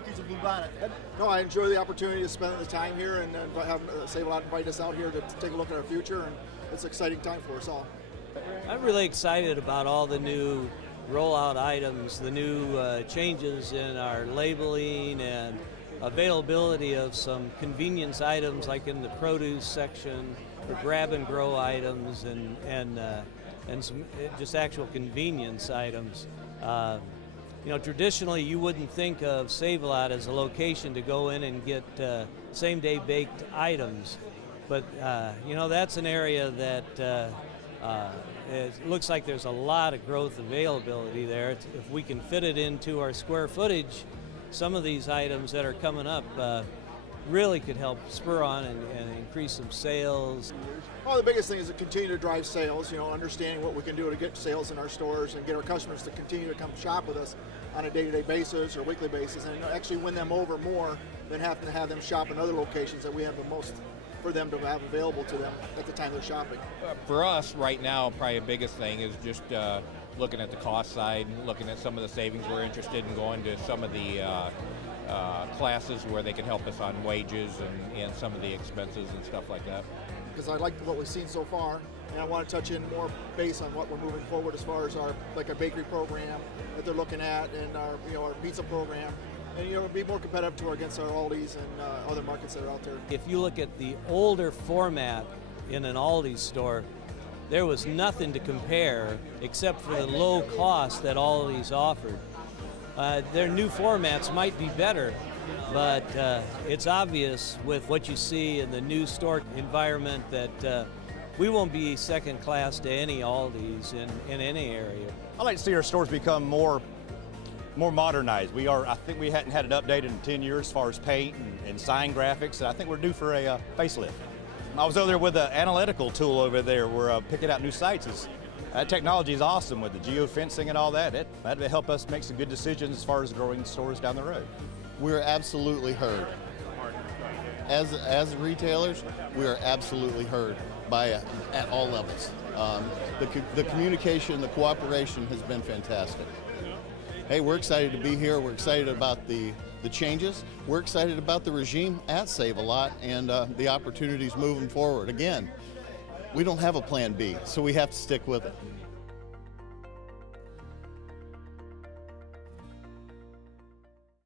cookies and bluebonnet. No, I enjoy the opportunity to spend the time here and have Save a Lot invite us out here to take a look at our future, and it's an exciting time for us all. I'm really excited about all the new rollout items, the new changes in our labeling and availability of some convenience items like in the produce section for grab and grow items and some just actual convenience items. Traditionally you wouldn't think of Save-A-Lot as a location to go in and get same-day baked items, but that's an area that it looks like there's a lot of growth availability there. If we can fit it into our square footage, some of these items that are coming up really could help spur on and increase some sales. Well, the biggest thing is to continue to drive sales, understanding what we can do to get sales in our stores and get our customers to continue to come shop with us on a day-to-day basis or weekly basis, and actually win them over more than having to have them shop in other locations that we have the most for them to have available to them at the time they're shopping. For us right now, probably the biggest thing is just looking at the cost side, looking at some of the savings. We're interested in going to some of the classes where they can help us on wages and some of the expenses and stuff like that. Because I like what we've seen so far, and I want to touch in more base on what we're moving forward as far as our bakery program that they're looking at, and our pizza program, and be more competitive against our Aldi's and other markets that are out there. If you look at the older format in an Aldi's store, there was nothing to compare except for the low cost that Aldi's offered. Their new formats might be better, but it's obvious with what you see in the new store environment that we won't be second class to any Aldi's in any area. I like to see our stores become more modernized. I think we hadn't had it updated in 10 years as far as paint and sign graphics, and I think we're due for a facelift. I was over there with an analytical tool over there. We're picking out new sites. That technology is awesome with the geofencing and all that. That'll help us make some good decisions as far as growing stores down the road. We're absolutely heard. As retailers, we are absolutely heard at all levels. The communication, the cooperation has been fantastic. Hey, we're excited to be here. We're excited about the changes. We're excited about the regime at Save-A-Lot and the opportunities moving forward. Again, we don't have a plan B, so we have to stick with it.